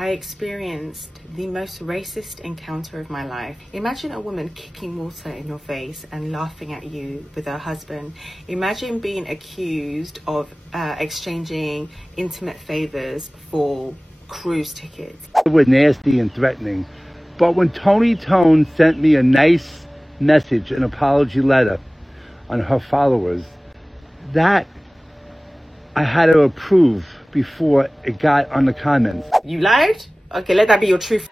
I experienced the most racist encounter of my life. Imagine a woman kicking water in your face and laughing at you with her husband. Imagine being accused of exchanging intimate favors for cruise tickets. They were nasty and threatening, but when Tony Tone sent me a nice message, an apology letter on her followers, that I had to approve before it got on the comments. You lied? Okay, let that be your truth.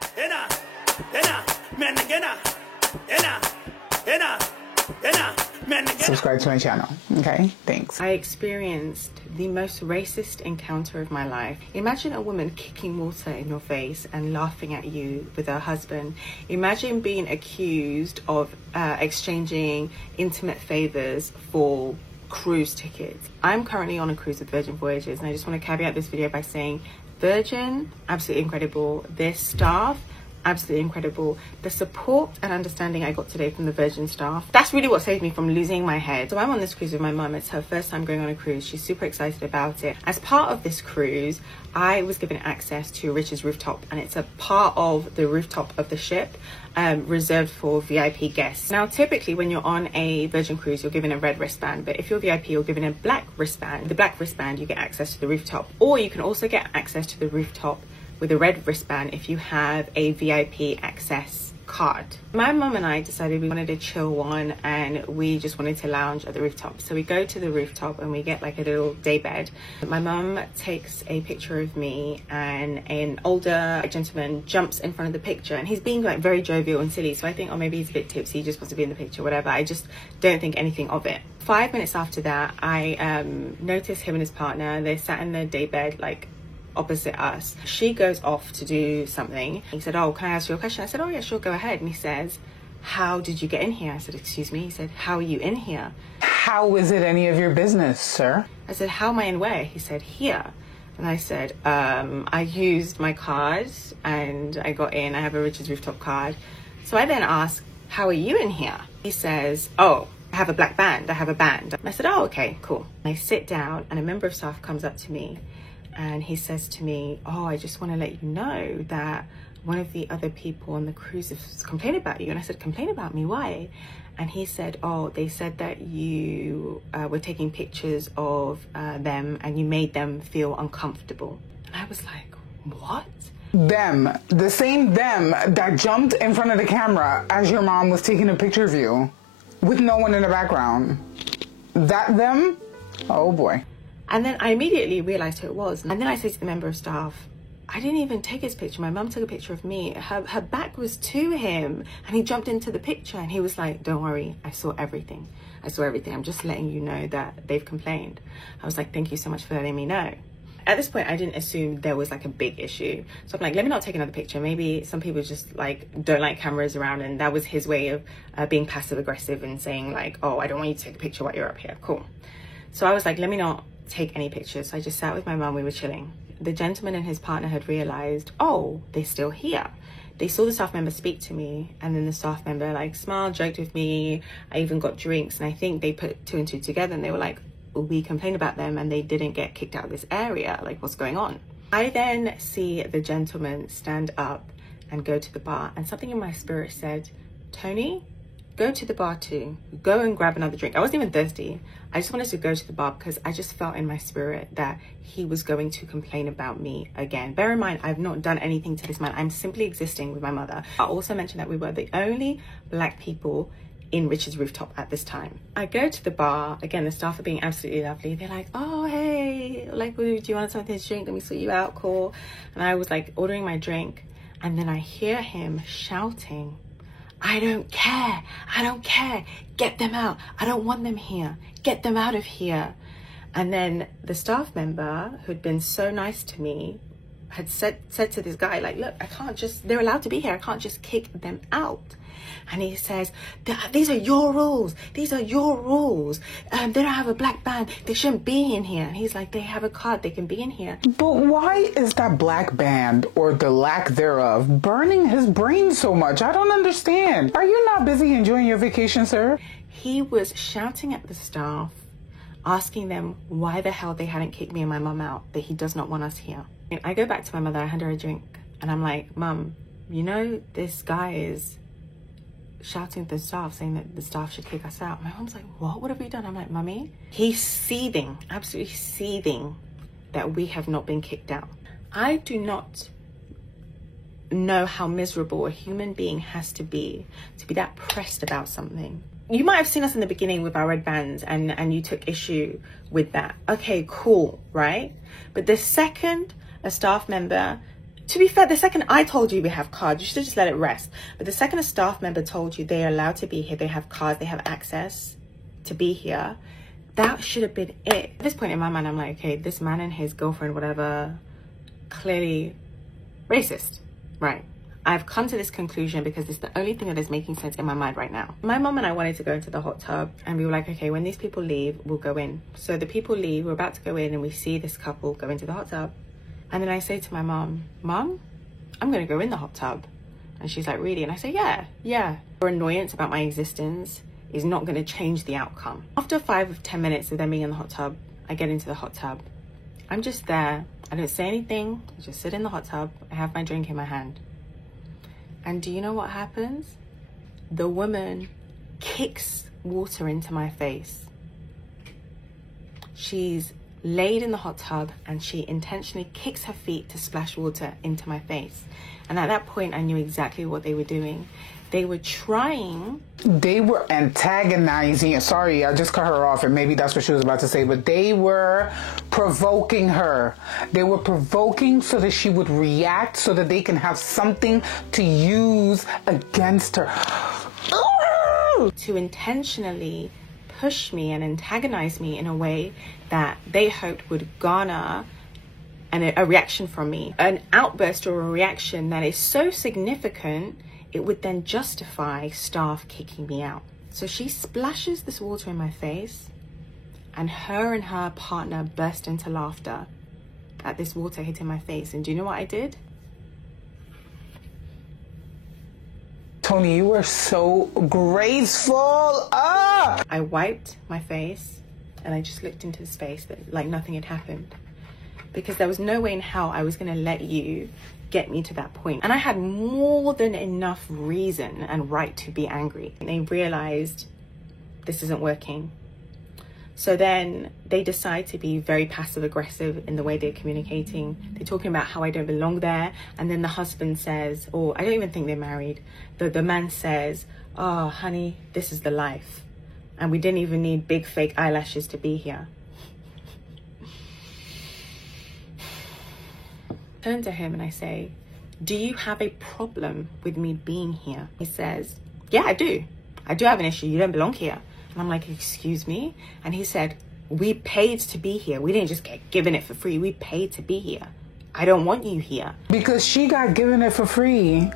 Subscribe to my channel, okay? Thanks. I experienced the most racist encounter of my life. Imagine a woman kicking water in your face and laughing at you with her husband. Imagine being accused of exchanging intimate favors for cruise tickets. I'm currently on a cruise with Virgin Voyages, and I just want to caveat this video by saying Virgin, absolutely incredible. Their staff, absolutely incredible. The support and understanding I got today from the Virgin staff, that's really what saved me from losing my head. So I'm on this cruise with my mum. It's her first time going on a cruise. She's super excited about it. As part of this cruise, I was given access to Rich's rooftop, and it's a part of the rooftop of the ship reserved for VIP guests. Now, typically when you're on a Virgin cruise, you're given a red wristband, but if you're VIP, you're given a black wristband. The black wristband, you get access to the rooftop, or you can also get access to the rooftop with a red wristband if you have a VIP access card. My mum and I decided we wanted a chill one, and we just wanted to lounge at the rooftop. So we go to the rooftop and we get like a little day bed. My mum takes a picture of me, and an older gentleman jumps in front of the picture, and he's being like very jovial and silly. So I think, oh, maybe he's a bit tipsy, he just wants to be in the picture, whatever. I just don't think anything of it. 5 minutes after that, I noticed him and his partner. They sat in the day bed like opposite us. She goes off to do something. He said, oh, can I ask you a question? I said, oh yeah, sure, go ahead. And he says, how did you get in here? I said, excuse me. He said, how are you in here? How is it any of your business, sir? I said, how am I in where? He said, here. And I said, I used my card and I got in. I have a Rich's Rooftop card. So I then asked, how are you in here? He says, oh, I have a black band. I have a band. I said, oh, okay, cool. I sit down, and a member of staff comes up to me, and he says to me, oh, I just want to let you know that one of the other people on the cruise has complained about you. And I said, complain about me? Why? And he said, oh, they said that you were taking pictures of them and you made them feel uncomfortable. And I was like, what? Them, the same them that jumped in front of the camera as your mom was taking a picture of you with no one in the background. That them? Oh boy. And then I immediately realized who it was. And then I said to the member of staff, I didn't even take his picture. My mum took a picture of me. Her back was to him, and he jumped into the picture, and he was like, don't worry, I saw everything. I saw everything. I'm just letting you know that they've complained. I was like, thank you so much for letting me know. At this point, I didn't assume there was like a big issue. So I'm like, let me not take another picture. Maybe some people just like don't like cameras around, and that was his way of being passive aggressive and saying like, oh, I don't want you to take a picture while you're up here. Cool. So I was like, let me not take any pictures. So I just sat with my mum. We were chilling. The gentleman and his partner had realized, oh, they're still here. They saw the staff member speak to me, and then the staff member like smiled, joked with me. I even got drinks, and I think they put two and two together, and they were like, we complained about them and they didn't get kicked out of this area, like what's going on? I then see the gentleman stand up and go to the bar, and something in my spirit said, Tony, go to the bar too. Go and grab another drink. I wasn't even thirsty. I just wanted to go to the bar because I just felt in my spirit that he was going to complain about me again. Bear in mind, I've not done anything to this man. I'm simply existing with my mother. I also mentioned that we were the only black people in Rich's Rooftop at this time. I go to the bar. Again, the staff are being absolutely lovely. They're like, oh, hey, like, do you want something to drink? Let me sort you out, cool. And I was like ordering my drink, and then I hear him shouting, I don't care. I don't care. Get them out. I don't want them here. Get them out of here. And then the staff member who'd been so nice to me had said to this guy, like, look, I can't just, they're allowed to be here. I can't just kick them out. And he says, these are your rules. These are your rules. They don't have a black band. They shouldn't be in here. And he's like, they have a card. They can be in here. But why is that black band, or the lack thereof, burning his brain so much? I don't understand. Are you not busy enjoying your vacation, sir? He was shouting at the staff, asking them why the hell they hadn't kicked me and my mum out, that he does not want us here. I go back to my mother. I hand her a drink. And I'm like, Mum, you know, this guy is shouting at the staff, saying that the staff should kick us out. My mom's like, what have we done? I'm like, Mummy, he's seething, absolutely seething that we have not been kicked out. I do not know how miserable a human being has to be that pressed about something. You might have seen us in the beginning with our red bands and you took issue with that. Okay, cool, right? But the second a staff member, to be fair, the second I told you we have cards, you should have just let it rest. But the second a staff member told you they're allowed to be here, they have cards, they have access to be here, that should have been it. At this point in my mind, I'm like, okay, this man and his girlfriend, whatever, clearly racist. Right. I've come to this conclusion because it's the only thing that is making sense in my mind right now. My mom and I wanted to go into the hot tub and we were like, okay, when these people leave, we'll go in. So the people leave, we're about to go in and we see this couple go into the hot tub. And then I say to my mom, Mom, I'm going to go in the hot tub. And she's like, really? And I say, yeah. Your annoyance about my existence is not going to change the outcome. After 5 or 10 minutes of them being in the hot tub, I get into the hot tub. I'm just there. I don't say anything. I just sit in the hot tub. I have my drink in my hand. And do you know what happens? The woman kicks water into my face. She's laid in the hot tub and she intentionally kicks her feet to splash water into my face. And at that point, I knew exactly what they were doing. They were antagonizing. Sorry, I just cut her off and maybe that's what she was about to say, but they were provoking her. They were provoking so that she would react, so that they can have something to use against her. To intentionally push me and antagonize me in a way that they hoped would garner a reaction from me. An outburst or a reaction that is so significant it would then justify staff kicking me out. So she splashes this water in my face and her partner burst into laughter at this water hitting my face. And do you know what I did? Tony, you were so graceful. I wiped my face and I just looked into the space like nothing had happened. Because there was no way in hell I was going to let you get me to that point. And I had more than enough reason and right to be angry. And they realized this isn't working. So then they decide to be very passive aggressive in the way they're communicating. They're talking about how I don't belong there. And then the husband says, or I don't even think they're married. The man says, oh, honey, this is the life. And we didn't even need big fake eyelashes to be here. I turn to him and I say, do you have a problem with me being here? He says, yeah, I do. I do have an issue. You don't belong here. And I'm like, excuse me? And he said, we paid to be here. We didn't just get given it for free. We paid to be here. I don't want you here. Because she got given it for free.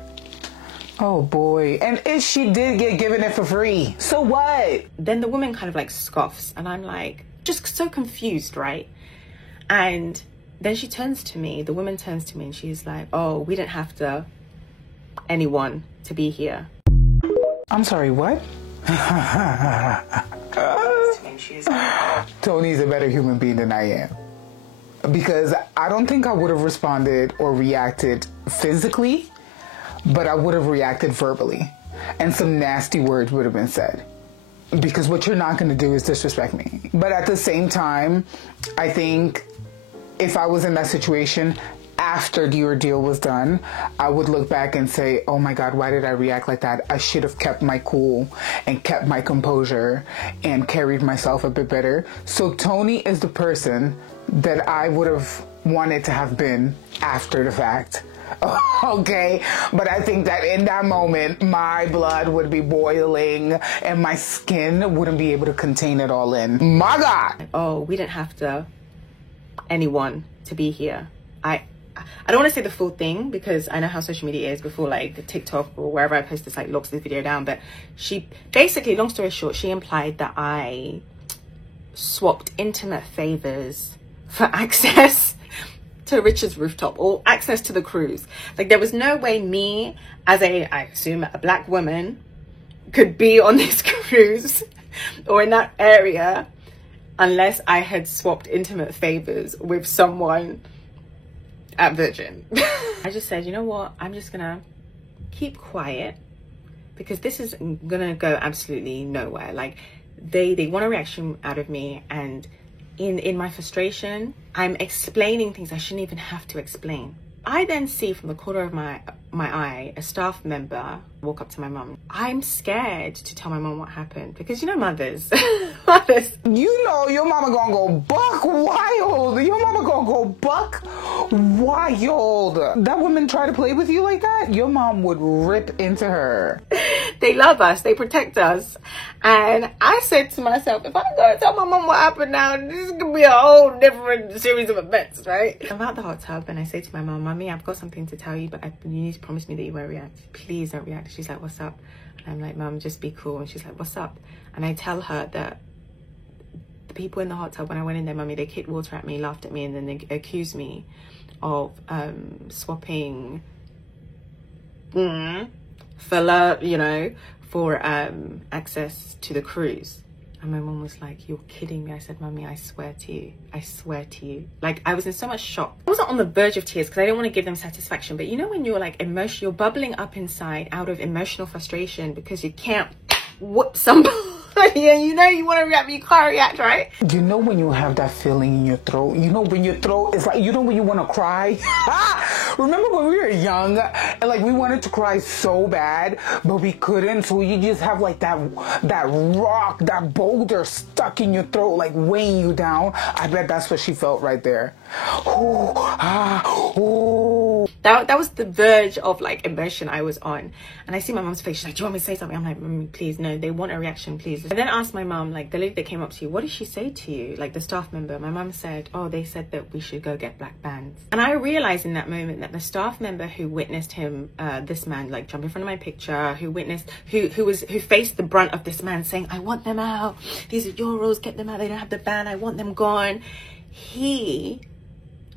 Oh boy. And if she did get given it for free, so what? Then the woman kind of like scoffs and I'm like, just so confused, right? And then she turns to me, the woman turns to me and she's like, oh, we didn't have anyone to be here. I'm sorry, what? Tony's a better human being than I am. Because I don't think I would have responded or reacted physically, but I would have reacted verbally. And some nasty words would have been said. Because what you're not going to do is disrespect me. But at the same time, I think if I was in that situation after the ordeal was done, I would look back and say, oh my God, why did I react like that? I should have kept my cool and kept my composure and carried myself a bit better. So Tony is the person that I would have wanted to have been after the fact. Okay, but I think that in that moment, my blood would be boiling and my skin wouldn't be able to contain it all in. My God! Oh, we didn't have anyone to be here. I don't want to say the full thing because I know how social media is before, like TikTok or wherever I post this, like locks this video down. But she basically, long story short, she implied that I swapped intimate favors for access to Richard's rooftop or access to the cruise. Like there was no way me as I assume a black woman could be on this cruise or in that area unless I had swapped intimate favors with someone at Virgin. I just said, you know what? I'm just gonna keep quiet because this is gonna go absolutely nowhere. Like they want a reaction out of me, and in my frustration, I'm explaining things I shouldn't even have to explain. I then see from the corner of my eye a staff member walk up to my mum. I'm scared to tell my mum what happened because, you know, mothers. You know your mama gonna go buck wild. Your mama gonna go buck wild. That woman try to play with you like that, your mom would rip into her. They love us, they protect us. And I said to myself, if I go and tell my mom what happened now, this is gonna be a whole different series of events, right? I'm at the hot tub and I say to my mom, Mommy, I've got something to tell you, but you need to promise me that you won't react. Please don't react. She's like, what's up? And I'm like, Mom, just be cool. And she's like, what's up? And I tell her that the people in the hot tub, when I went in there, Mummy, they kicked water at me, laughed at me, and then they accused me of swapping fella, you know, for access to the cruise. And my mom was like, you're kidding me. I said, Mummy, I swear to you. I swear to you. Like, I was in so much shock. I wasn't on the verge of tears because I didn't want to give them satisfaction. But you know when you're like you're bubbling up inside out of emotional frustration because you can't whoop somebody and you know you want to react but you can't react, right? You know when you have that feeling in your throat? You know when your throat is like, you know when you want to cry? Remember when we were young and like we wanted to cry so bad but we couldn't, so you just have like that rock, that boulder stuck in your throat, like weighing you down. I bet that's what she felt right there. That was the verge of like emotion I was on. And I see my mom's face. She's like, do you want me to say something? I'm like, Mommy, please, no, they want a reaction, please. I then asked my mom, like, the lady that came up to you, what did she say to you? Like the staff member. My mom said, oh, they said that we should go get black bands. And I realized in that moment that the staff member who witnessed him, this man, like jump in front of my picture, who faced the brunt of this man saying, I want them out. These are your rules, get them out. They don't have the band. I want them gone. He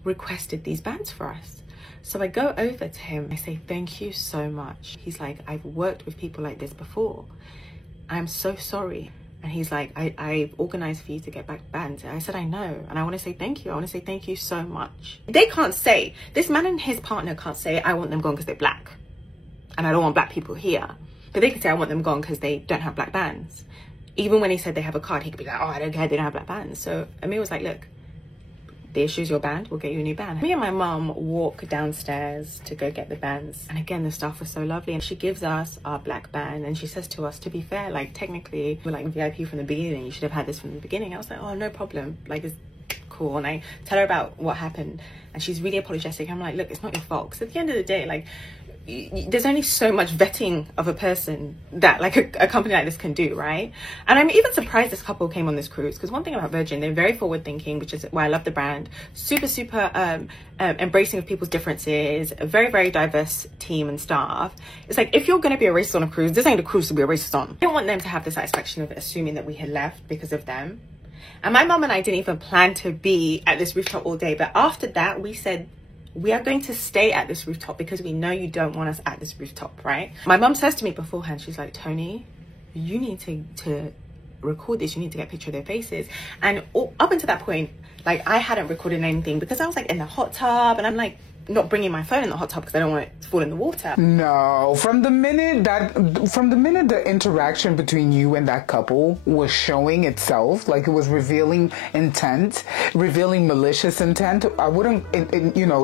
requested these bands for us. So I go over to him, I say, thank you so much. He's like, I've worked with people like this before. I'm so sorry. And he's like, I've organized for you to get back bands. And I said, I know. And I want to say thank you. I want to say thank you so much. They can't say, this man and his partner can't say, I want them gone because they're black. And I don't want black people here. But they can say, I want them gone because they don't have black bands. Even when he said they have a card, he could be like, oh, I don't care, they don't have black bands. So Amir was like, look, the issue's your band, we'll get you a new band. Me and my mum walk downstairs to go get the bands. And again, the staff was so lovely. And she gives us our black band and she says to us, to be fair, like technically we're like VIP from the beginning. You should have had this from the beginning. I was like, oh, no problem. Like, it's cool. And I tell her about what happened and she's really apologetic. I'm like, look, it's not your fault. Because at the end of the day, like, there's only so much vetting of a person that like a company like this can do, right? And I'm even surprised this couple came on this cruise, because one thing about Virgin, they're very forward thinking, which is why I love the brand. Super embracing of people's differences, a very, very diverse team and staff. It's like, if you're going to be a racist on a cruise, this ain't a cruise to be a racist on. I didn't want them to have the satisfaction of assuming that we had left because of them. And my mom and I didn't even plan to be at this rooftop all day, but after that we said, we are going to stay at this rooftop because we know you don't want us at this rooftop, right? My mom says to me beforehand, she's like, Tony, you need to record this. You need to get a picture of their faces. And up until that point, like, I hadn't recorded anything because I was like in the hot tub and I'm like not bringing my phone in the hot tub because I don't want it to fall in the water. No, from the minute the interaction between you and that couple was showing itself, like it was revealing intent, revealing malicious intent. I wouldn't,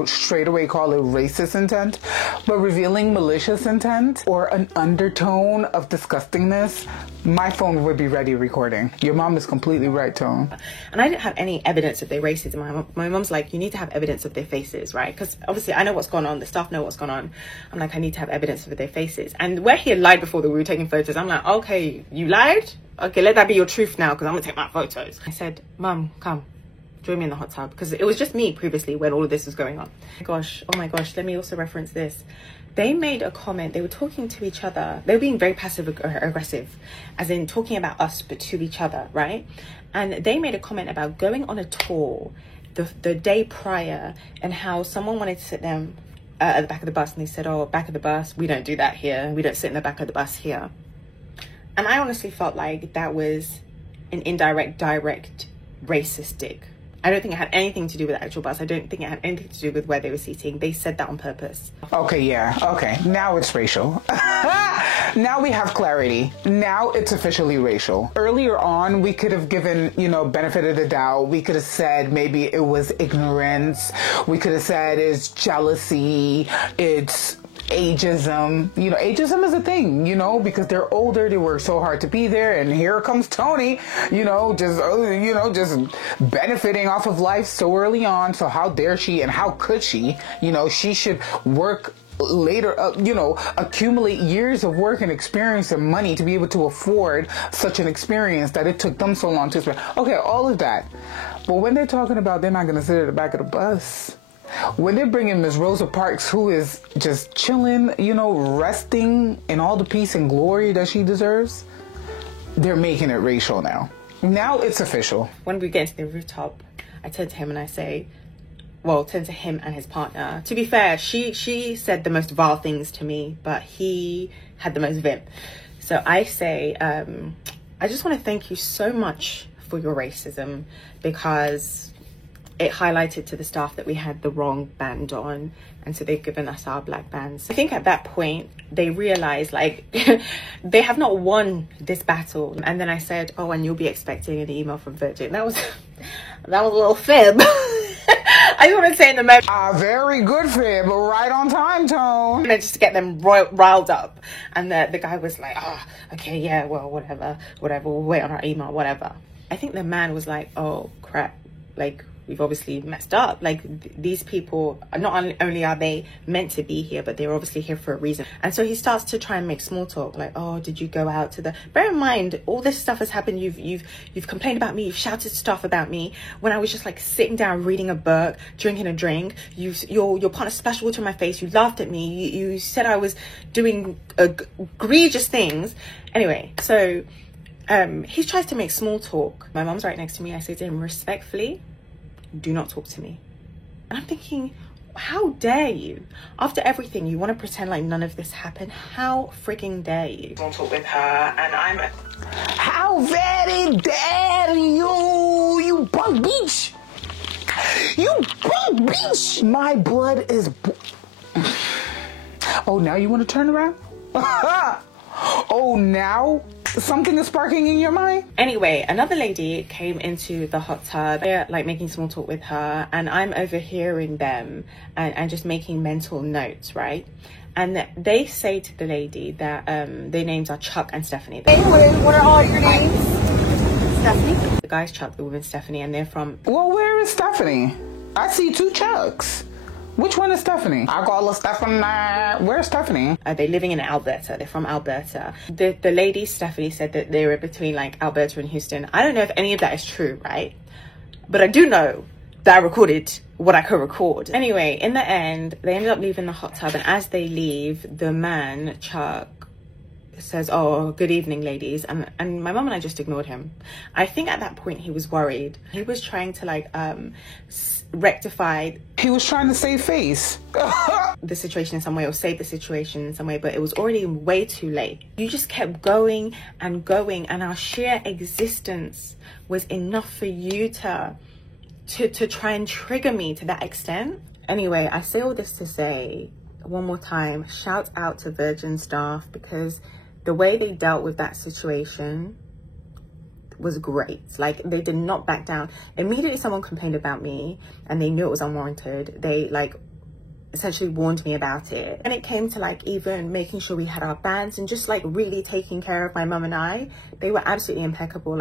straight away call it racist intent, but revealing malicious intent or an undertone of disgustingness, my phone would be ready recording. Your mom is completely right, Tone. And I didn't have any evidence of their races. My mom's like, you need to have evidence of their faces, right? Because obviously I know what's going on, the staff know what's going on. I'm like, I need to have evidence of their faces. And where he had lied before that we were taking photos, I'm like, okay, you lied? Okay, let that be your truth now because I'm gonna take my photos. I said, Mum, come, join me in the hot tub, because it was just me previously when all of this was going on. Oh my gosh, let me also reference this. They made a comment, they were talking to each other. They were being very passive aggressive, as in talking about us, but to each other, right? And they made a comment about going on a tour the day prior and how someone wanted to sit them at the back of the bus. And they said, oh, back of the bus, we don't do that here. We don't sit in the back of the bus here. And I honestly felt like that was an indirect, direct, racist dig I don't think it had anything to do with the actual bus. I don't think it had anything to do with where they were seating. They said that on purpose. Okay, yeah. Okay, now it's racial. Now we have clarity. Now it's officially racial. Earlier on, we could have given, benefit of the doubt. We could have said maybe it was ignorance. We could have said it's jealousy. It's ageism. Ageism is a thing, because they're older, they work so hard to be there, and here comes Tony, just benefiting off of life so early on. So how dare she, and how could she? She should work later, accumulate years of work and experience and money to be able to afford such an experience that it took them so long to spend. Okay, all of that. But when they're talking about they're not going to sit at the back of the bus, when they're bringing Miss Rosa Parks, who is just chilling, resting in all the peace and glory that she deserves, they're making it racial now. Now it's official. When we get to the rooftop, I turn to him and I say, turn to him and his partner. To be fair, she said the most vile things to me, but he had the most vim. So I say, I just want to thank you so much for your racism, because it highlighted to the staff that we had the wrong band on, and so they've given us our black bands. I think at that point they realized they have not won this battle. And then I said, and you'll be expecting an email from Virgin. That was a little fib. I just want to say in the moment, a very good fib, right on time, Tone. And just to get them riled up. And the guy was like, okay, yeah, well, whatever, we'll wait on our email, whatever. I think the man was like, oh crap, we've obviously messed up. These people, not only are they meant to be here, but they're obviously here for a reason. And so he starts to try and make small talk, did you go out to the... Bear in mind, all this stuff has happened. You've complained about me. You've shouted stuff about me when I was just sitting down, reading a book, drinking a drink. Your partner splashed water in my face. You laughed at me. You said I was doing egregious things. Anyway, so he tries to make small talk. My mom's right next to me. I say to him respectfully, do not talk to me. And I'm thinking, how dare you? After everything, you want to pretend like none of this happened? How freaking dare you? Don't talk with her, and I'm... How very dare you, you bug beach! You bug beach! My blood is... Oh, now you want to turn around? Oh, now something is sparking in your mind? Anyway, another lady came into the hot tub. They're making small talk with her, and I'm overhearing them and just making mental notes, right? And they say to the lady that their names are Chuck and Stephanie. Anyway, what are all your names? Stephanie? The guy's Chuck, the woman's Stephanie, and they're from... Well, where is Stephanie? I see 2 Chucks. Which one is Stephanie? I call her Stephanie. Where's Stephanie? They're living in Alberta. They're from Alberta. The lady, Stephanie, said that they were between Alberta and Houston. I don't know if any of that is true, right? But I do know that I recorded what I could record. Anyway, in the end, they ended up leaving the hot tub. And as they leave, the man, Chuck, says, oh, good evening, ladies. And my mum and I just ignored him. I think at that point he was worried. He was trying to rectify. He was trying to save face. The situation in some way, or save the situation in some way, but it was already way too late. You just kept going and going, and our sheer existence was enough for you to try and trigger me to that extent. Anyway, I say all this to say, one more time, shout out to Virgin staff, because the way they dealt with that situation was great. They did not back down. Immediately someone complained about me and they knew it was unwarranted, they essentially warned me about it. And it came to even making sure we had our bands and just really taking care of my mum and I. They were absolutely impeccable.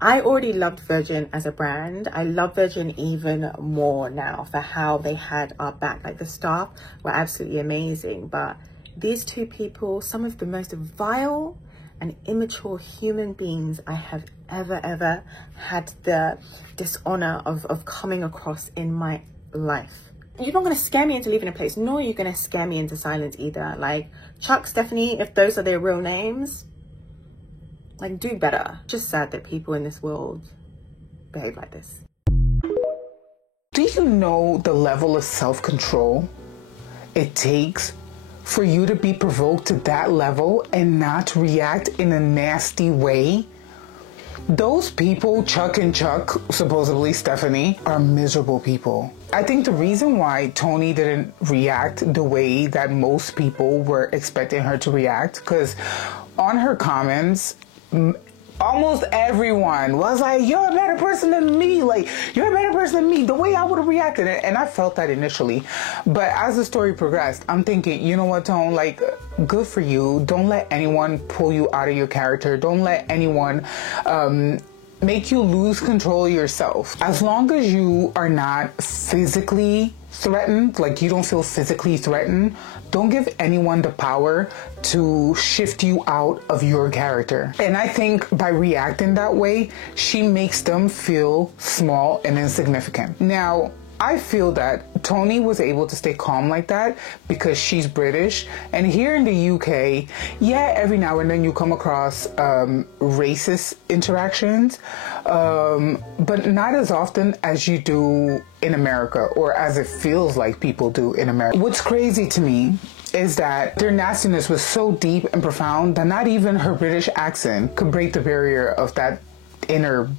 I already loved Virgin as a brand. I love Virgin even more now for how they had our back. The staff were absolutely amazing, but these 2 people, some of the most vile and immature human beings I have ever had the dishonor of coming across in my life. You're not going to scare me into leaving a place, nor are you going to scare me into silence either. Chuck, Stephanie, if those are their real names, do better. Just sad that people in this world behave like this. Do you know the level of self-control it takes for you to be provoked to that level and not react in a nasty way? Those people, Chuck and Chuck, supposedly Stephanie, are miserable people. I think the reason why Toni didn't react the way that most people were expecting her to react, because on her comments, almost everyone was like, you're a better person than me. Like, you're a better person than me. The way I would have reacted. And I felt that initially. But as the story progressed, I'm thinking, you know what, Tone? Like, good for you. Don't let anyone pull you out of your character. Don't let anyone make you lose control of yourself. As long as you are not physically threatened, like you don't feel physically threatened, don't give anyone the power to shift you out of your character. And I think by reacting that way, she makes them feel small and insignificant. Now, I feel that Toni was able to stay calm like that because she's British. And here in the UK, yeah, every now and then you come across racist interactions, but not as often as you do in America, or as it feels like people do in America. What's crazy to me is that their nastiness was so deep and profound that not even her British accent could break the barrier of that inner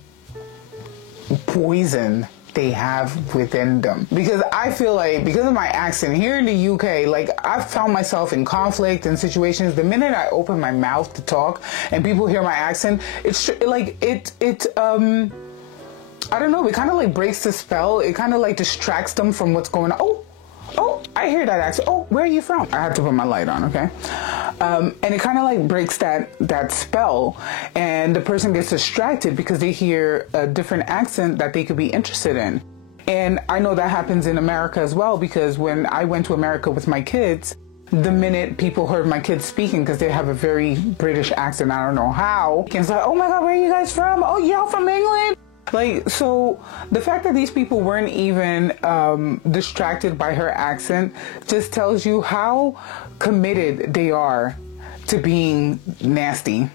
poison they have within them. Because I feel like, because of my accent here in the UK, like I've found myself in conflict and situations. The minute I open my mouth to talk and people hear my accent, it's like I don't know, it kind of like breaks the spell. It kind of like distracts them from what's going on. Oh, I hear that accent. Oh, where are you from? I have to put my light on, okay? And it kind of like breaks that spell, and the person gets distracted because they hear a different accent that they could be interested in. And I know that happens in America as well, because when I went to America with my kids, the minute people heard my kids speaking, because they have a very British accent, I don't know how, it's like, oh my God, where are you guys from? Oh, y'all from England? Like, so the fact that these people weren't even distracted by her accent just tells you how committed they are to being nasty.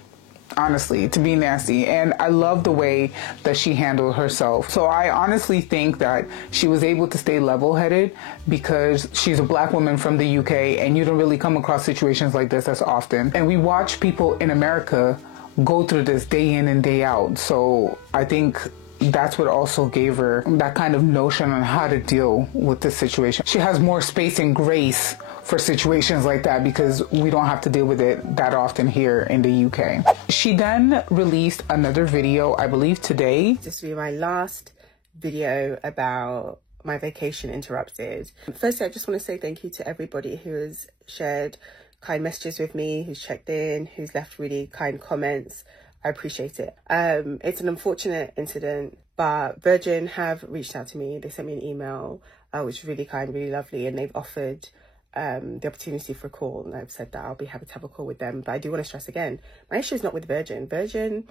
Honestly, to be nasty. And I love the way that she handled herself. So I honestly think that she was able to stay level-headed because she's a black woman from the UK, and you don't really come across situations like this as often. And we watch people in America go through this day in and day out. So I think that's what also gave her that kind of notion on how to deal with this situation. She has more space and grace for situations like that because we don't have to deal with it that often here in the UK. She then released another video, I believe today. This will be my last video about my vacation interrupted. Firstly, I just want to say thank you to everybody who has shared kind messages with me, who's checked in, who's left really kind comments. I appreciate it. It's an unfortunate incident, but Virgin have reached out to me. They sent me an email, which is really kind, really lovely, and they've offered the opportunity for a call, and I've said that I'll be happy to have a call with them. But I do want to stress again, my issue is not with Virgin. Virgin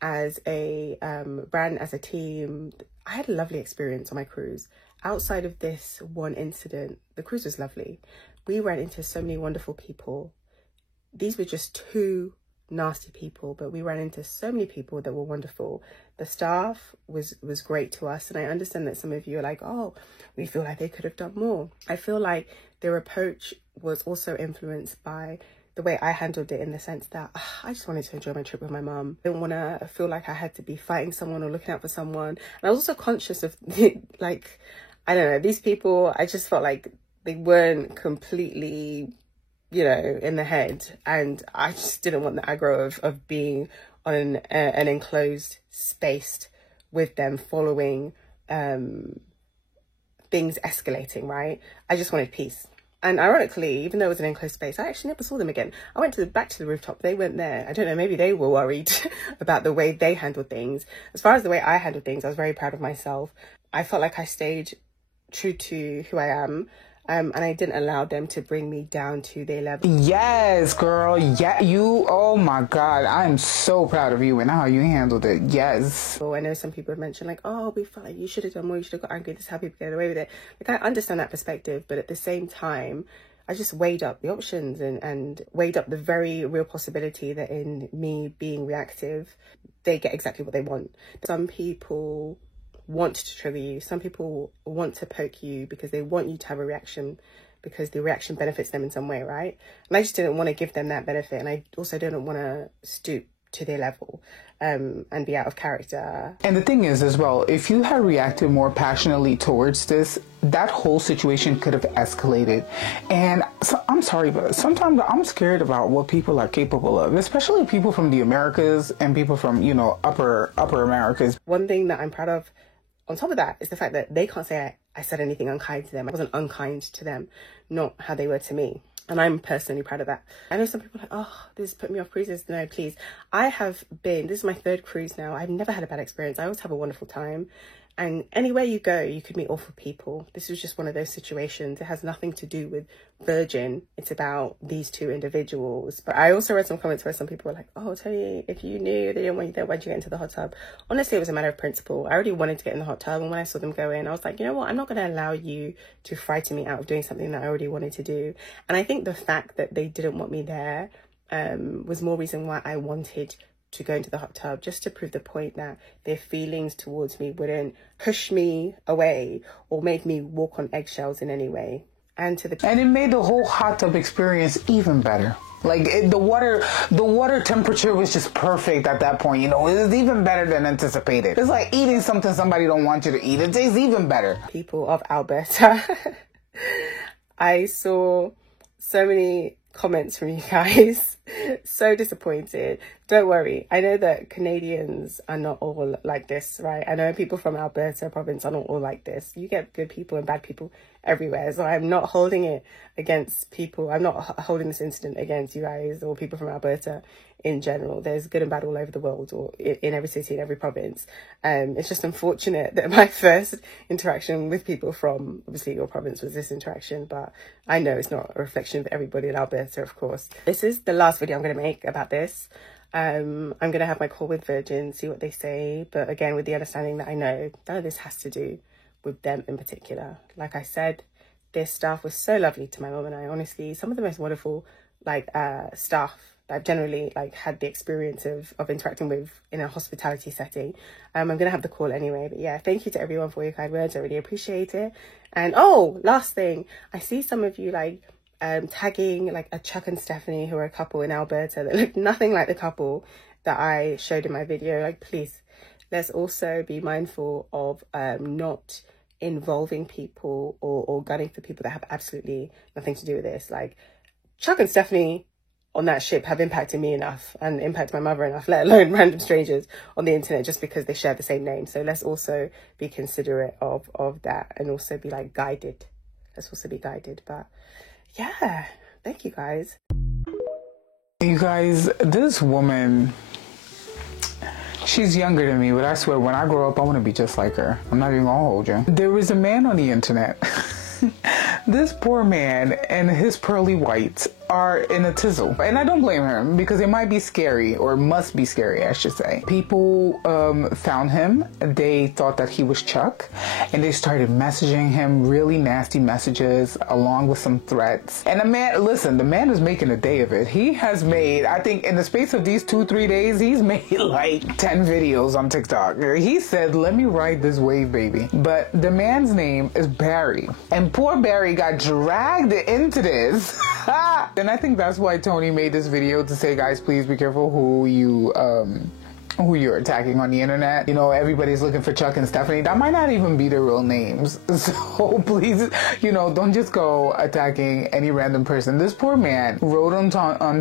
as a brand, as a team, I had a lovely experience on my cruise. Outside of this one incident, the cruise was lovely. We ran into so many wonderful people. These were just two nasty people, but we ran into so many people that were wonderful. The staff was great to us, and I understand that some of you are like, oh, we feel like they could have done more. I feel like their approach was also influenced by the way I handled it, in the sense that I just wanted to enjoy my trip with my mum. I didn't want to feel like I had to be fighting someone or looking out for someone. And I was also conscious of like, I don't know, these people, I just felt like they weren't completely, you know, in the head, and I just didn't want the aggro of being on an enclosed space with them, following things escalating, right? I just wanted peace. And ironically, even though it was an enclosed space, I actually never saw them again. I went back to the rooftop. They weren't there. I don't know, maybe they were worried about the way they handled things. As far as the way I handled things, I was very proud of myself. I felt like I stayed true to who I am. And I didn't allow them to bring me down to their level. Yes, girl. Yeah, you, oh my God. I'm so proud of you and how you handled it. Yes. So I know some people have mentioned like, oh, we felt like you should have done more. You should have got angry. This is how people get away with it. Like, I understand that perspective. But at the same time, I just weighed up the options and weighed up the very real possibility that in me being reactive, they get exactly what they want. Some people want to trigger you. Some people want to poke you because they want you to have a reaction, because the reaction benefits them in some way, right? And I just didn't want to give them that benefit, and I also didn't want to stoop to their level and be out of character. And the thing is as well, if you had reacted more passionately towards this, that whole situation could have escalated. And so, I'm sorry, but sometimes I'm scared about what people are capable of, especially people from the Americas and people from, you know, upper Americas. One thing that I'm proud of on top of that is the fact that they can't say I said anything unkind to them. I wasn't unkind to them, not how they were to me. And I'm personally proud of that. I know some people are like, oh, this put me off cruises. No, please. This is my 3rd cruise now. I've never had a bad experience. I always have a wonderful time. And anywhere you go, you could meet awful people. This was just one of those situations. It has nothing to do with Virgin. It's about these 2 individuals. But I also read some comments where some people were like, oh, Tony, if you knew they didn't want you there, why'd you get into the hot tub? Honestly, it was a matter of principle. I already wanted to get in the hot tub. And when I saw them go in, I was like, you know what? I'm not going to allow you to frighten me out of doing something that I already wanted to do. And I think the fact that they didn't want me there was more reason why I wanted to go into the hot tub, just to prove the point that their feelings towards me wouldn't push me away or make me walk on eggshells in any way. And it made the whole hot tub experience even better. Like the water temperature was just perfect at that point. You know, it was even better than anticipated. It's like eating something somebody don't want you to eat. It tastes even better. People of Alberta, I saw so many comments from you guys. So disappointed. Don't worry, I know that Canadians are not all like this, right? I know people from Alberta province are not all like this. You get good people and bad people everywhere, so I'm not holding it against people. I'm not holding this incident against you guys or people from Alberta in general. There's good and bad all over the world, or in every city, in every province. It's just unfortunate that my first interaction with people from obviously your province was this interaction, but I know it's not a reflection of everybody in Alberta, of course. This is the last video I'm going to make about this. I'm going to have my call with Virgin, see what they say, but again with the understanding that I know none of this has to do with them in particular. Like I said, their staff was so lovely to my mum and I. Honestly, some of the most wonderful staff that I've generally had the experience of interacting with in a hospitality setting. I'm going to have the call anyway, but yeah, thank you to everyone for your kind words. I really appreciate it. And oh, last thing, I see some of you tagging a Chuck and Stephanie, who are a couple in Alberta that look nothing like the couple that I showed in my video. Please, let's also be mindful of not involving people or gunning for people that have absolutely nothing to do with this. Chuck and Stephanie on that ship have impacted me enough and impacted my mother enough, let alone random strangers on the internet just because they share the same name. So let's also be considerate of that and also be guided. Let's also be guided. But yeah, thank you guys. You guys, this woman, she's younger than me, but I swear when I grow up, I want to be just like her. I'm not even gonna hold you. There was a man on the internet. This poor man and his pearly whites are in a tizzle. And I don't blame him because it might be scary, or must be scary, I should say. People found him. They thought that he was Chuck, and they started messaging him really nasty messages along with some threats. And the man, listen, the man is making a day of it. He has made, I think in the space of these 2-3 days, he's made 10 videos on TikTok. He said, let me ride this wave, baby. But the man's name is Barry. And poor Barry got dragged into this. And I think that's why Tony made this video to say, guys, please be careful who you're attacking on the internet. You know, everybody's looking for Chuck and Stephanie. That might not even be their real names. So please, don't just go attacking any random person. This poor man wrote on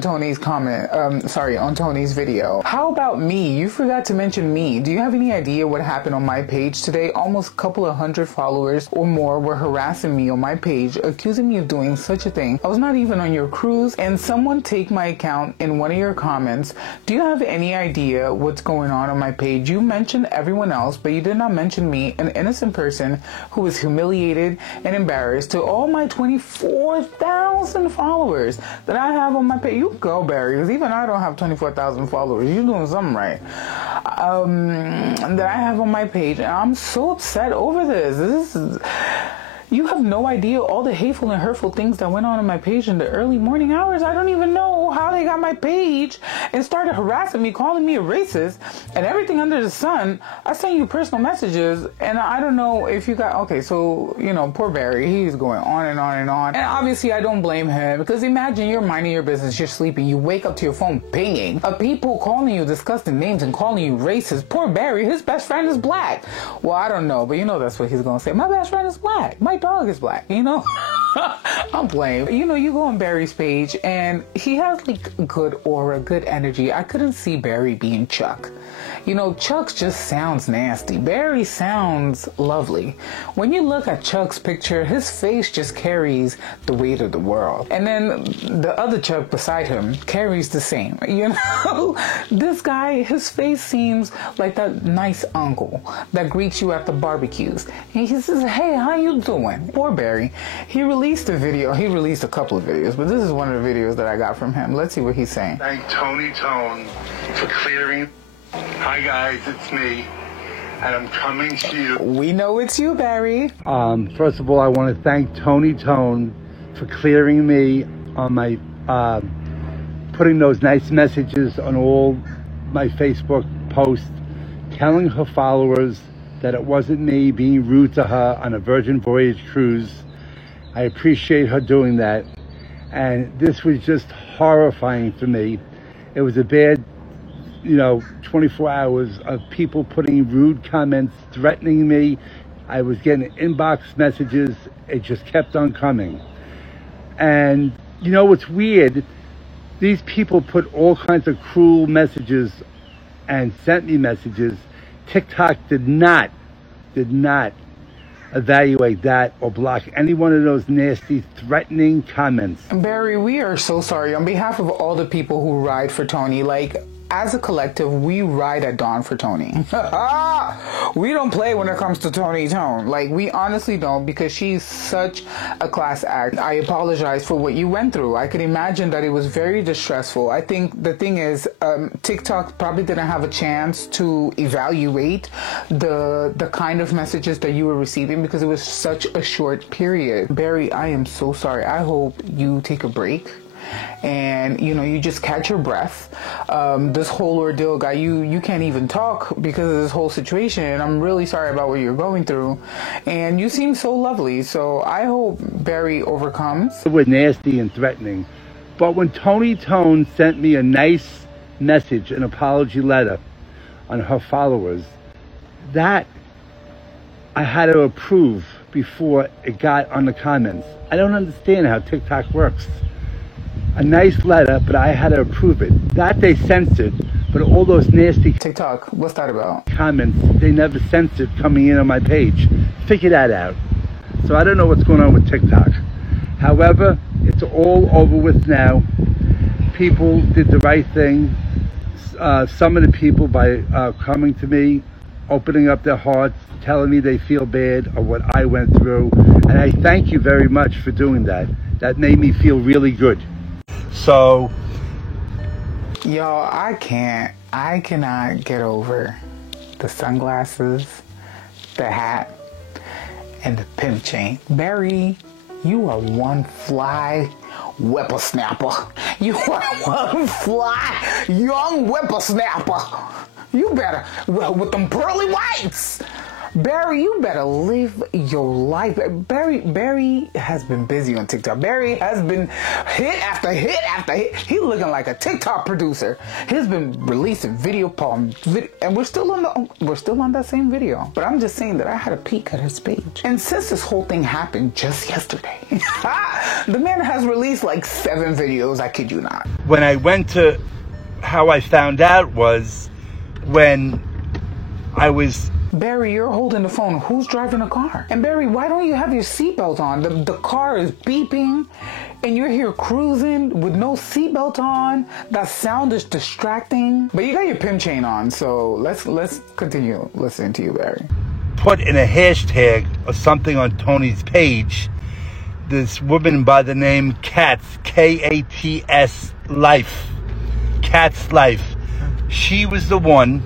Tony's comment, on Tony's video, how about me? You forgot to mention me. Do you have any idea what happened on my page today? Almost a couple of hundred followers or more were harassing me on my page, accusing me of doing such a thing. I was not even on your cruise, and someone take my account in one of your comments. Do you have any idea what's going on my page? You mentioned everyone else, but you did not mention me, an innocent person who was humiliated and embarrassed, to all my 24,000 followers that I have on my page. You go, Barry, because even I don't have 24,000 followers. You're doing something right. That I have on my page, and I'm so upset over this. You have no idea all the hateful and hurtful things that went on in my page in the early morning hours. I don't even know how they got my page and started harassing me, calling me a racist and everything under the sun. I sent you personal messages, and I don't know if you got... Okay, so, you know, poor Barry, he's going on and on and on. And obviously I don't blame him, because imagine you're minding your business, you're sleeping, you wake up to your phone pinging of people calling you disgusting names and calling you racist. Poor Barry, his best friend is black. Well, I don't know, but you know that's what he's gonna say. My best friend is black. My dog is black, you know? I'm playing. You know, you go on Barry's page and he has like good aura, good energy. I couldn't see Barry being Chuck. You know, Chuck just sounds nasty. Barry sounds lovely. When you look at Chuck's picture, his face just carries the weight of the world. And then the other Chuck beside him carries the same. You know, this guy, his face seems like that nice uncle that greets you at the barbecues. And he says, hey, how you doing? Poor Barry. He released a video. He released a couple of videos, but this is one of the videos that I got from him. Let's see what he's saying. Thank Tony Tone for clearing. Hi guys, it's me, and I'm coming to you. We know it's you, Barry. First of all, I want to thank Tony Tone for clearing me on my, putting those nice messages on all my Facebook posts, telling her followers that it wasn't me being rude to her on a Virgin Voyage cruise. I appreciate her doing that, and this was just horrifying for me. It was a bad, 24 hours of people putting rude comments, threatening me. I was getting inbox messages. It just kept on coming. And you know what's weird? These people put all kinds of cruel messages and sent me messages. TikTok did not evaluate that or block any one of those nasty, threatening comments. Barry, we are so sorry. On behalf of all the people who ride for Tony, as a collective, we ride at dawn for Tony. We don't play when it comes to Tony Tone. We honestly don't, because she's such a class act. I apologize for what you went through. I could imagine that it was very distressful. I think the thing is, TikTok probably didn't have a chance to evaluate the kind of messages that you were receiving, because it was such a short period. Barry, I am so sorry. I hope you take a break and you just catch your breath. This whole ordeal got you can't even talk because of this whole situation, and I'm really sorry about what you're going through, and you seem so lovely, so I hope Barry overcomes. It was nasty and threatening, but when Tony Tone sent me a nice message, an apology letter on her followers, that I had to approve before it got on the comments. I don't understand how TikTok works. A nice letter, but I had to approve it. That they censored, but all those nasty TikTok, what's that about? Comments, they never censored coming in on my page. Figure that out. So I don't know what's going on with TikTok. However, it's all over with now. People did the right thing. Some of the people, by coming to me, opening up their hearts, telling me they feel bad of what I went through. And I thank you very much for doing that. That made me feel really good. So, y'all, I cannot get over the sunglasses, the hat, and the pimp chain. Barry, you are one fly whippersnapper. You are one fly young whippersnapper. You better, with them pearly whites. Barry, you better live your life. Barry has been busy on TikTok. Barry has been hit after hit after hit. He's looking like a TikTok producer. He's been releasing video, and we're still on that same video. But I'm just saying that I had a peek at his page. And since this whole thing happened just yesterday, the man has released 7 videos. I kid you not. When I went to, how I found out was when I was... Barry, you're holding the phone. Who's driving the car? And Barry, why don't you have your seatbelt on? The car is beeping and you're here cruising with no seatbelt on. That sound is distracting. But you got your pimp chain on, so let's continue listening to you, Barry. Put in a hashtag or something on Tony's page, this woman by the name Katz, K-A-T-S Life. Katz Life. She was the one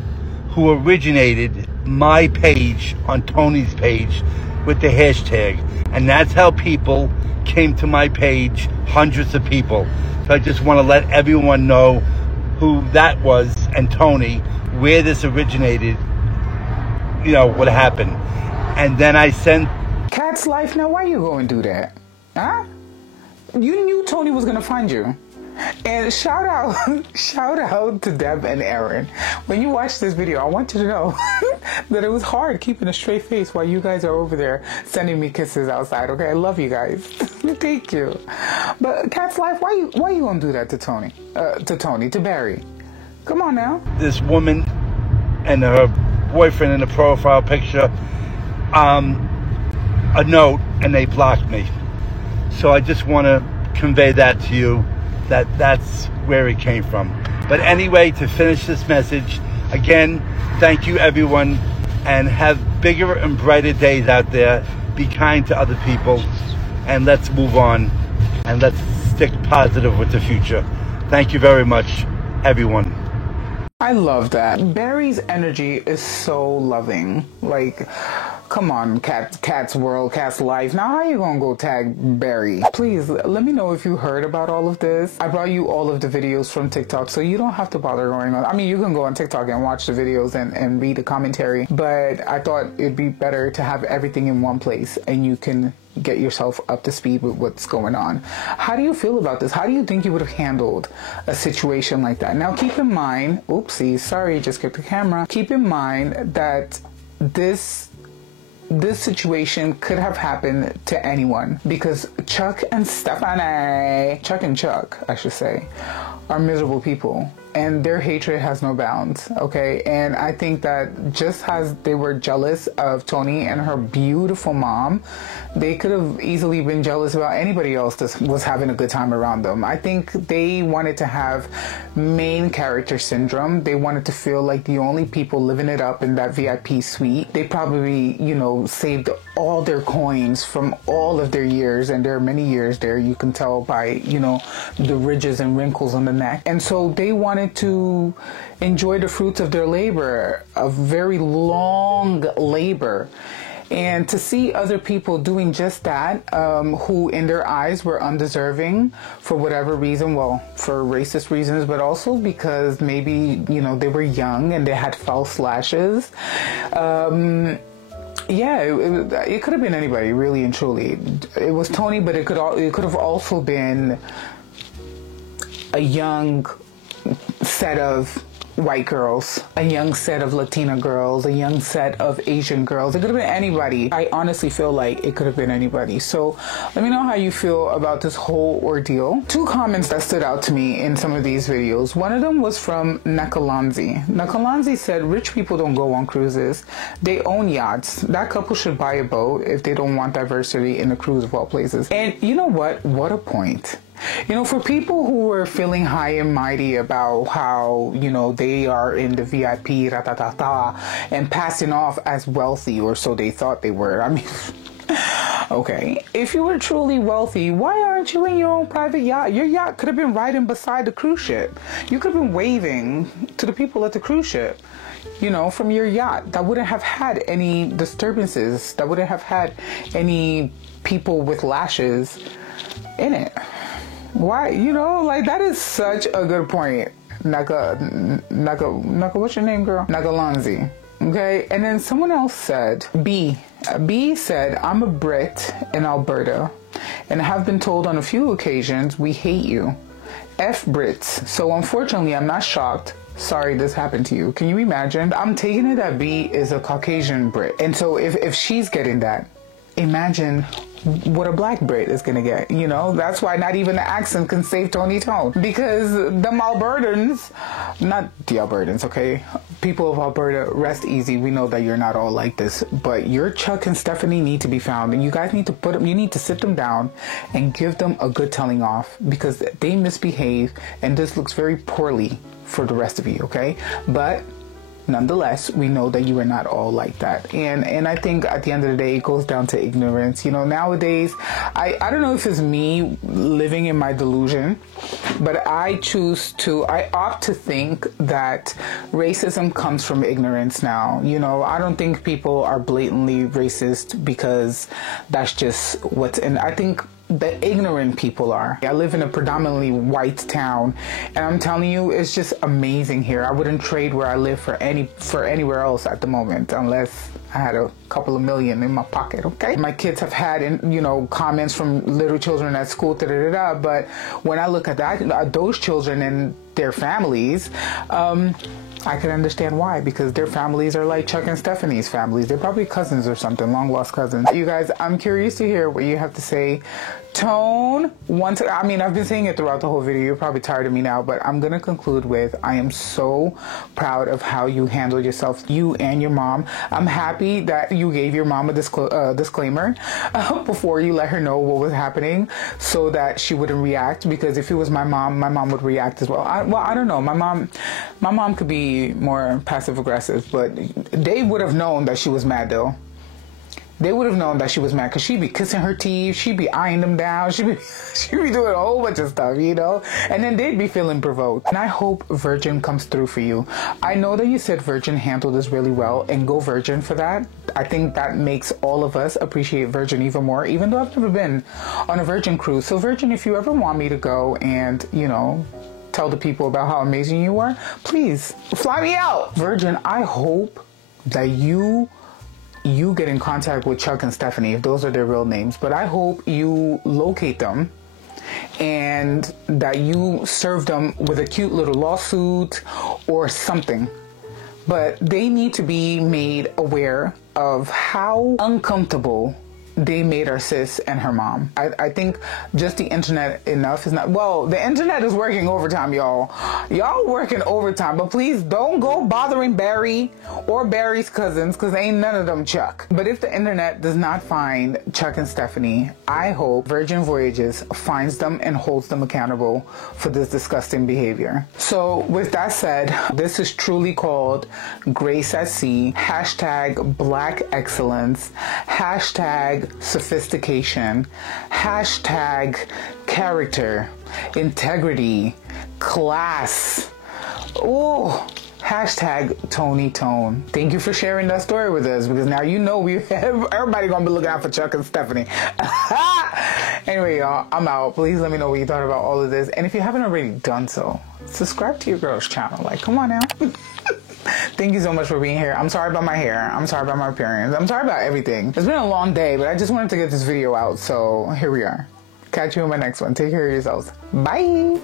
who originated my page on Tony's page with the hashtag. And that's how people came to my page, hundreds of people. So I just want to let everyone know who that was and Tony, where this originated, you know, what happened. And then I sent... Cat's Life, now why you go and do that? Huh? You knew Tony was gonna find you. And shout out to Deb and Aaron. When you watch this video, I want you to know that it was hard keeping a straight face while you guys are over there sending me kisses outside. Okay, I love you guys. Thank you. But Cat's Life, why you gonna do that to Tony? To Barry? Come on now. This woman and her boyfriend in the profile picture, a note, and they blocked me. So I just want to convey that to you. That's where it came from. But anyway, to finish this message, again, thank you everyone, and have bigger and brighter days out there. Be kind to other people, and let's move on, and let's stick positive with the future. Thank you very much, everyone. I love that. Barry's energy is so loving. Like, come on, Cat's World, Cat's Life. Now how you gonna go tag Barry? Please, let me know if you heard about all of this. I brought you all of the videos from TikTok, so you don't have to bother going on. I mean, you can go on TikTok and watch the videos and read the commentary, but I thought it'd be better to have everything in one place, and you can get yourself up to speed with what's going on. How do you feel about this? How do you think you would have handled a situation like that? Now keep in mind, oopsie, sorry, just skipped the camera. Keep in mind that this situation could have happened to anyone, because Chuck and Chuck, I should say, are miserable people, and their hatred has no bounds, okay? And I think that just as they were jealous of Tony and her beautiful mom, they could have easily been jealous about anybody else that was having a good time around them. I think they wanted to have main character syndrome. They wanted to feel like the only people living it up in that VIP suite. They probably, you know, saved all their coins from all of their years, and there are many years there, you can tell by, you know, the ridges and wrinkles on the neck. And so they wanted to enjoy the fruits of their labor, a very long labor. And to see other people doing just that, who in their eyes were undeserving for whatever reason, well, for racist reasons, but also because maybe, you know, they were young and they had false lashes. Yeah, it could have been anybody, really and truly. It was Tony, but it could have also been a young set of white girls, a young set of Latina girls, a young set of Asian girls. It could have been anybody. I honestly feel like it could have been anybody. So let me know how you feel about this whole ordeal. Two comments that stood out to me in some of these videos. One of them was from Nakalanzi. Nakalanzi said, rich people don't go on cruises. They own yachts. That couple should buy a boat if they don't want diversity in a cruise of all places. And you know what? What a point. You know, for people who were feeling high and mighty about how, you know, they are in the VIP, and passing off as wealthy, or so they thought they were. I mean, okay, if you were truly wealthy, why aren't you in your own private yacht? Your yacht could have been riding beside the cruise ship. You could have been waving to the people at the cruise ship, you know, from your yacht. That wouldn't have had any disturbances. That wouldn't have had any people with lashes in it. Why, you know, like, that is such a good point. Naka, what's your name, girl? Nakalanzi. Okay, and then someone else said, B said, I'm a Brit in Alberta, and have been told on a few occasions, we hate you. F Brits. So unfortunately, I'm not shocked. Sorry this happened to you. Can you imagine? I'm taking it that B is a Caucasian Brit. And so if she's getting that, imagine what a black Brit is gonna get, you know? That's why not even the accent can save Tony Tone, because them Albertans, not the Albertans, okay? People of Alberta, rest easy. We know that you're not all like this, but your Chuck and Stephanie need to be found, and you guys need to you need to sit them down and give them a good telling off, because they misbehave, and this looks very poorly for the rest of you, okay? But nonetheless, we know that you are not all like that. And I think at the end of the day, it goes down to ignorance. You know, nowadays, I don't know if it's me living in my delusion, but I opt to think that racism comes from ignorance now. You know, I don't think people are blatantly racist because that's just what's in. I think the ignorant people are. I live in a predominantly white town, and I'm telling you, it's just amazing here. I wouldn't trade where I live for anywhere else at the moment, unless I had a couple of million in my pocket, okay? My kids have had, you know, comments from little children at school, but when I look at those children and their families, I can understand why, because their families are like Chuck and Stephanie's families. They're probably cousins or something, long lost cousins. You guys, I'm curious to hear what you have to say. Tone, I mean, I've been saying it throughout the whole video. You're probably tired of me now, but I'm going to conclude with, I am so proud of how you handled yourself, you and your mom. I'm happy that you gave your mom a disclaimer before you let her know what was happening so that she wouldn't react, because if it was my mom would react as well. I don't know. My mom could be more passive aggressive, but they would have known that she was mad though. They would have known that she was mad because she'd be kissing her teeth, she'd be eyeing them down, she'd be doing a whole bunch of stuff, you know? And then they'd be feeling provoked. And I hope Virgin comes through for you. I know that you said Virgin handled this really well, and go Virgin for that. I think that makes all of us appreciate Virgin even more, even though I've never been on a Virgin cruise. So Virgin, if you ever want me to go and, you know, tell the people about how amazing you are, please fly me out. Virgin, I hope that you get in contact with Chuck and Stephanie, if those are their real names, but I hope you locate them and that you serve them with a cute little lawsuit or something. But they need to be made aware of how uncomfortable they made our sis and her mom. I think just the internet enough is not, well, the internet is working overtime, y'all. Y'all working overtime, but please don't go bothering Barry or Barry's cousins, because ain't none of them Chuck. But if the internet does not find Chuck and Stephanie, I hope Virgin Voyages finds them and holds them accountable for this disgusting behavior. So with that said, this is truly called Grace at Sea, hashtag Black Excellence, hashtag sophistication, hashtag character, integrity, class. Oh, hashtag Tony Tone. Thank you for sharing that story with us, because now you know everybody gonna be looking out for Chuck and Stephanie. Anyway, y'all, I'm out. Please let me know what you thought about all of this, and if you haven't already done so, subscribe to your girl's channel. Like, come on now. Thank you so much for being here. I'm sorry about my hair. I'm sorry about my appearance. I'm sorry about everything. It's been a long day, but I just wanted to get this video out, so here we are. Catch you in my next one. Take care of yourselves. Bye.